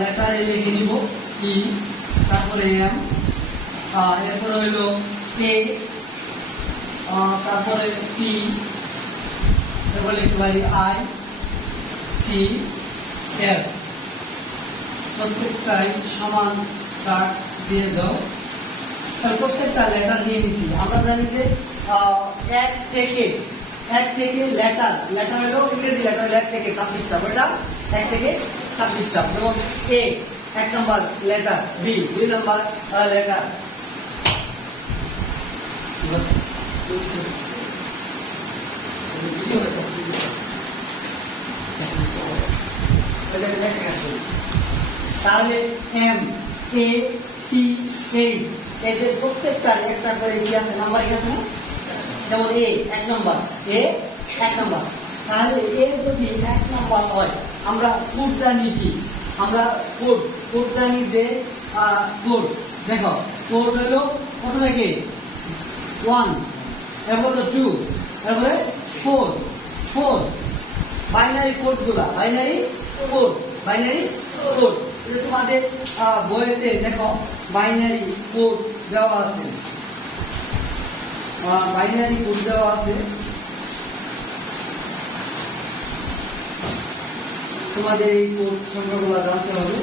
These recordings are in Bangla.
লেটার এ লিখে নিব ই, তারপরে এম, এরপরে হইলো এ, তারপরে পি, এরপরে লিখতে পারি আই, সি, এস। প্রত্যেকটাই সমান কাট দিয়ে দাও। প্রত্যেকটা লেটার দিয়ে নিছি। আমরা জানি যে এক থেকে লেটার হলো ইংরেজি লেটার 1 থেকে 26টা, ওটা 1 থেকে 26টা। যেমন A 1 number letter, B 2 number letter. তাহলে এম, এ, টি, এইচ, এদের প্রত্যেকটার একটা করে কি আছে, নাম্বার আছে না? যেমন এ 1 নাম্বার, এ 1 নাম্বার। তাহলে এ যদি 1 নাম্বার হয়, আমরা কোড জানি কি? আমরা কোড জানি যে কোড, দেখো কোড হলো কত থেকে 1, এরপরে 2, এরপরে 4 বাইনারি কোডগুলা, বাইনারি কোড। তোমাদের বইতে দেখো বাইনারি কোড দেওয়া আছে, তোমাদের এই কোড সংখ্যাগুলো জানতে হবে।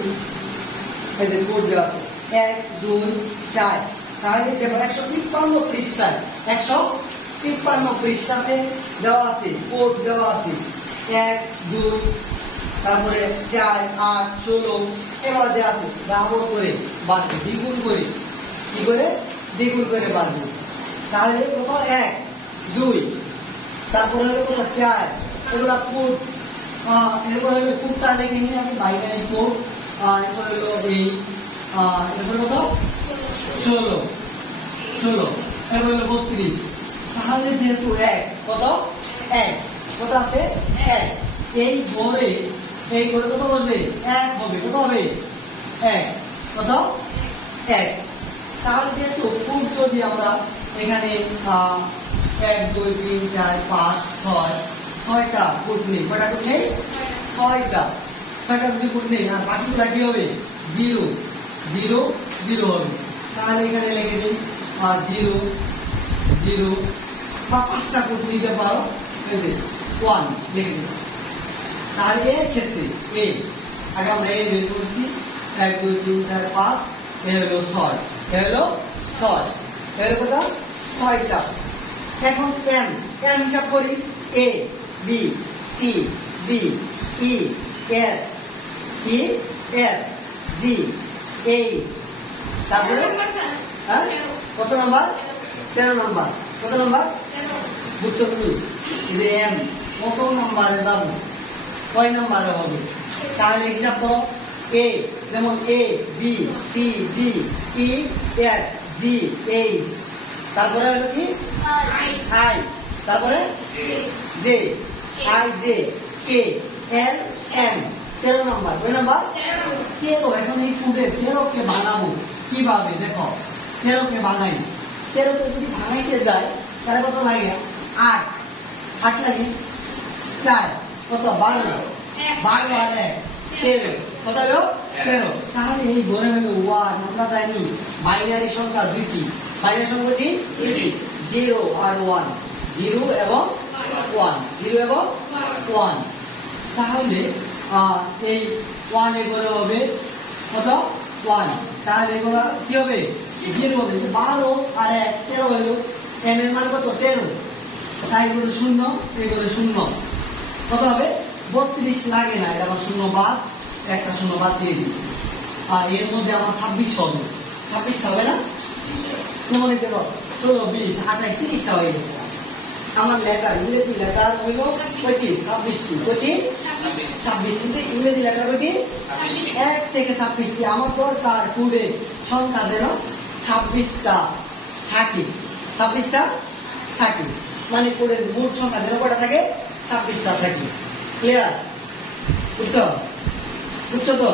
এই যে কোড দেওয়া আছে 1, 2, 4। তাহলে দেখো 153 পৃষ্ঠায়, 153 পৃষ্ঠাতে দেওয়া আছে কোড দেওয়া আছে 1, 2, তারপরে 4, 8, 16 এবার দেওয়া আছে। ডাবল করে বাড়বে, দ্বিগুণ করে, কি করে দ্বিগুণ করে বাড়বে। তাহলে কত 1, 2, তারপরে হলো কত 4, এগুলা কোড। এরপর হলো কোডটা লিখে নিয়ে আমি বাইনারি কোড। এরপর হলো এই এরপর কত 16, এরপর হলো 32। তাহলে যেহেতু 1 কত 1 কত আছে 1, এই ঘরে কত বসবে 1 হবে, কত হবে 1, কত 1। তাহলে যেহেতু কোড যদি আমরা এখানে 1, 2, 3, 4, 5, 6টা কোড নেই, কয়টা কোড নেই 6টা যদি কোড নেই, আর বাকিগুলো কি হবে 0, 0, 0 হবে। তাহলে এখানে লিখে দিই 0, 0 বা 5টা কোড নিতে পারো, এই যে 1 লিখে দিই। তাহলে এর ক্ষেত্রে এ আগে আমরা এ বের করছি 1, 2, 3, 4, 5, এ হলো 6, এ হলো 6, এর কথা 6টা। এখন এম হিসাব করি এ, B, C, D, E, F, G, H. তারপরে কত নাম্বার 13 নাম্বার, কত নাম্বার বুঝছো তুমি? যে এম কত নাম্বারে যাবো, কয় নাম্বারে হবে? তাহলে হিসাব করো এ, যেমন A, B, C, D, E, F, G, H. তারপরে হলো কি আই, তারপরে J, I, J, K, L, M. 13 number, কয় নাম্বার 13। এখন এই কোডে 13 কে বানাবো কিভাবে? দেখো 13 কে বানাই, 13 কে যদি বানাইতে যায় তাহলে কত লাগে 8 লাগে 4, কত 12 আর 1 13, কত হলো 13। তাহলে এই ঘরে হলো 1। আমরা জানি বাইনারি সংখ্যা দুইটি, বাইনারি সংখ্যাটি দুইটি 0 আর 1, 0 এবং 1। তাহলে এই 1 এর ঘরে হবে কত 1, তাহলে এগুলো কি হবে 0 হবে। 12 আর 1 13 হলো, এম এর মান কত 13, তাই এগুলো 0, এগুলো 0, কত হবে 32 লাগে না, এটা আমার 0 বাদ, একটা 0 বাদ দিয়ে দিচ্ছি। আর এর মধ্যে আমার 26 হবে, 26টা হবে না? তোমার এই দেখো 16, 20, 28, 30টা হয়ে গেছে। আমার লেটার ইংরেজি লেটার হইল কয়টি 26টি, কয়টি 26, কিন্তু ইংরেজি লেটার কয়টি 1 থেকে 26টি। আমার দরকার কোডে সংখ্যা যেন 26টা থাকে, 26টা থাকে, মানে কোডের মোট সংখ্যা যেন কয়টা থাকে 26টা থাকে। ক্লিয়ার? বুঝছো তো?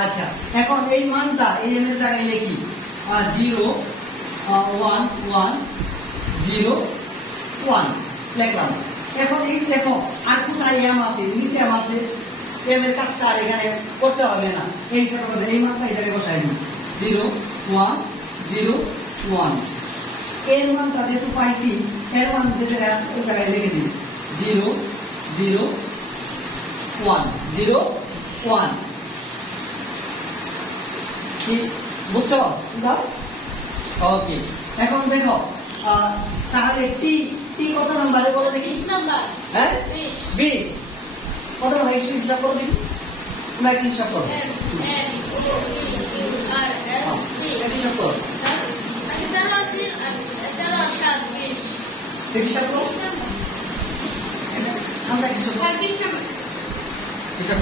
আচ্ছা, এখন এই মানটা এই এম এর জায়গায় লিখি 0, 1, 1, 0, 1 লিখলাম। এখন এই দেখো আর কোথায় এম আছে, নিচে এম আছে, m এর কাজটা আর এখানে করতে হবে না। এই ছোট করে এই মানটা এই জায়গায় বসাই দিই 0 1 0 1 এর মানটা যেহেতু পাইছি এর মান যে জায়গায় আছে ওই জায়গায় লিখে দিই 0 0 1 0 1 কি বুঝছো দাও ওকে এখন দেখো তাহলে টি টি কত নম্বরে বলো দেখি 20 নাম্বার হ্যাঁ 20 20 কত নম্বর হিসাব করো দেখি তোমরা কি হিসাব করো N O P Q R S T হিসাব করো হিসাব করো শান্তা হিসাব করো হিসাব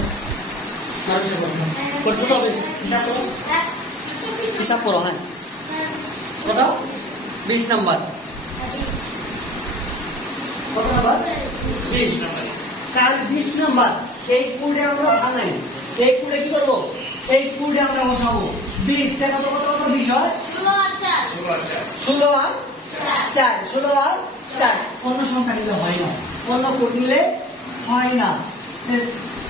আর হিসাব করো করতে হবে হিসাব করো হিসাব করো হ্যাঁ কত 20 নাম্বার কত নাম্বার 20 কাল 20 নাম্বার এই কোডে আমরা ভাঙাই এই কোডে কি করব এই কোডে আমরা বসাবো 20 টাকা কত কত 20 হয় 16 আর 4 16 আর 4 অন্য সংখ্যা নিলে হয় না অন্য কোড নিলে হয় না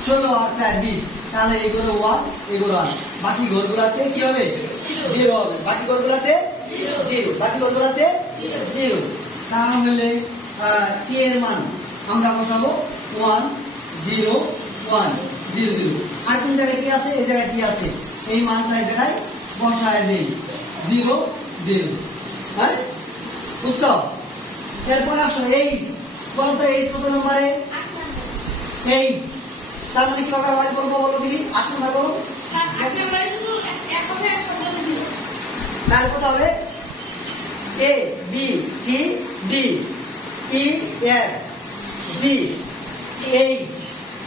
16 আর 4 20 তাহলে এইগুলো 1 এগুলো 1 বাকি ঘরগুলোতে কি হবে 0 হবে বাকি ঘরগুলোতে 0 বাকি ঘরগুলোতে 0 তাহলে t এর মান আমরা বসাবো 1 0 1 0 0 আর কোন জায়গায় কি আছে এই জায়গায় কি আছে এই মানটা এই জায়গায় বসায় দেই 0 0 হ্যাঁ বুঝছো এরপর আসো h বলো তো h কত নম্বরে h তার মানে কি ব্যবহার করবো বলো দেখি 8 নম্বর বলো তার কত হবে a b c d e f g h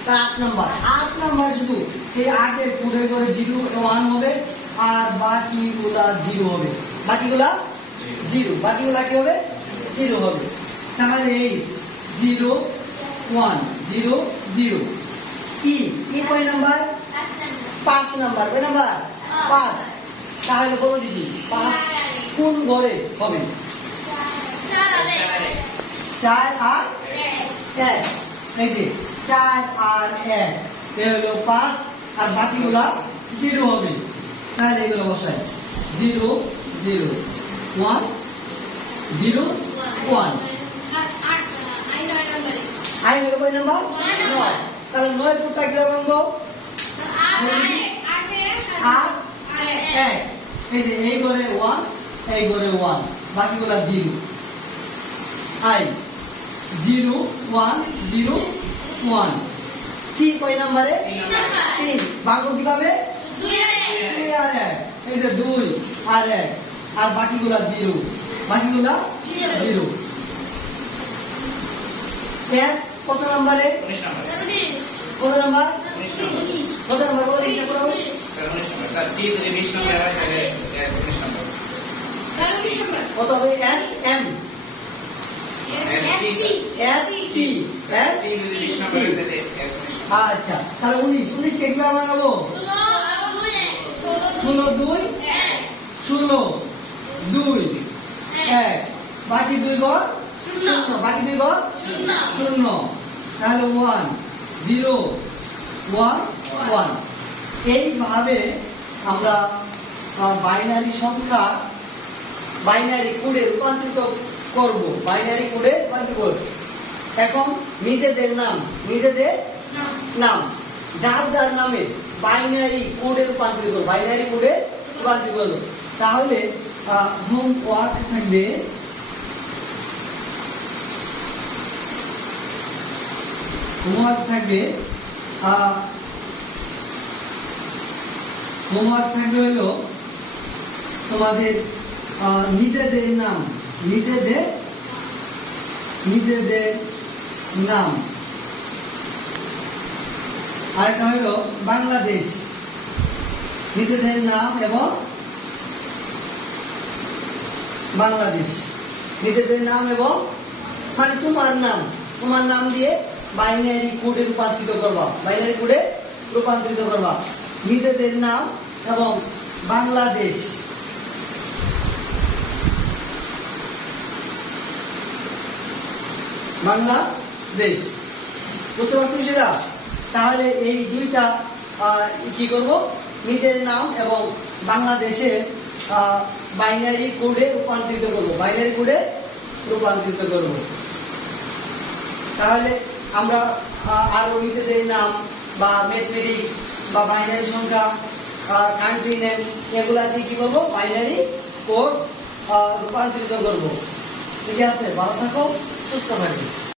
8 নম্বর 8 নম্বর শুধু এই 8 এর পুরো করে 0 1 হবে আর বাকিগুলা 0 হবে বাকিগুলা 0 বাকিগুলা কি হবে 0 হবে তাহলে h 0 1 0 0 e কয় নাম্বার 5 নাম্বার কয় নাম্বার 5 তাহলে বলো দিদি 5 কোন ঘরে হবে 4 আর 1 এই যে 4 আর 1 এ হলো 5 আর বাকিগুলা 0 হবে তাহলে এগুলো বসাই 0 0 1 0 1 আই হলো কয় নাম্বার 9 তাহলে 9 কোনটা কি হবে 8 1 এই যে এই ঘরে 1 এই ঘরে 1 বাকিগুলা 0 আই 0 1 0 1 সি কয় নম্বরে 3 ভাগ কিভাবে 2 আর 1 এই যে 2 আর 1 আর বাকিগুলা 0 বাকিগুলা 0 এস কত নম্বরে 19 নম্বর কত নম্বর 19 কত নম্বর বলে হিসাব করো স্যার টি যদি 20 নম্বর হয় তাহলে এস 19 নম্বর কত হবে S M S T S T S T যদি 20 নম্বর হয় তাহলে এস 19 আচ্ছা তাহলে 19 কে কিভাবে বানাবো 16 2 16 2 1 বাকি 2 ঘর 0 বাকি 2 ঘর 0 তাহলে 1 0 1 1 এইভাবে আমরা বাইনারি সংখ্যা বাইনারি কোডে রূপান্তরিত করব বাইনারি কোডে রূপান্তরিত করব এখন নিজেদের নাম যার যার নামে বাইনারি কোডে রূপান্তরিত করব বাইনারি কোডে রূপান্তরিত করব তাহলে হোমওয়ার্ক থাকবে হোমওয়ার্ক থাকবে হলো তোমাদের নিজেদের নাম আরেকটা হলো বাংলাদেশ নিজেদের নাম এবং বাংলাদেশ নিজেদের নাম এবং মানে তোমার নাম দিয়ে বাইনারি কোডে রূপান্তরিত করবা নিজেদের নাম এবং বাংলাদেশ বুঝতে পারছো সেটা তাহলে এই দুইটা কি করব, নিজের নাম এবং বাংলাদেশের বাইনারি কোডে রূপান্তরিত করব, বাইনারি কোডে রূপান্তরিত করব। তাহলে আমরা আরো নিজেদের নাম বা ম্যাথমেটিক্স বা বাইনারি সংখ্যা, কান্ট্রি নেম, এগুলাকে কি করব, বাইনারি কোড রূপান্তরিত করব। ঠিক আছে, ভালো থাকো, সুস্থ থাকো।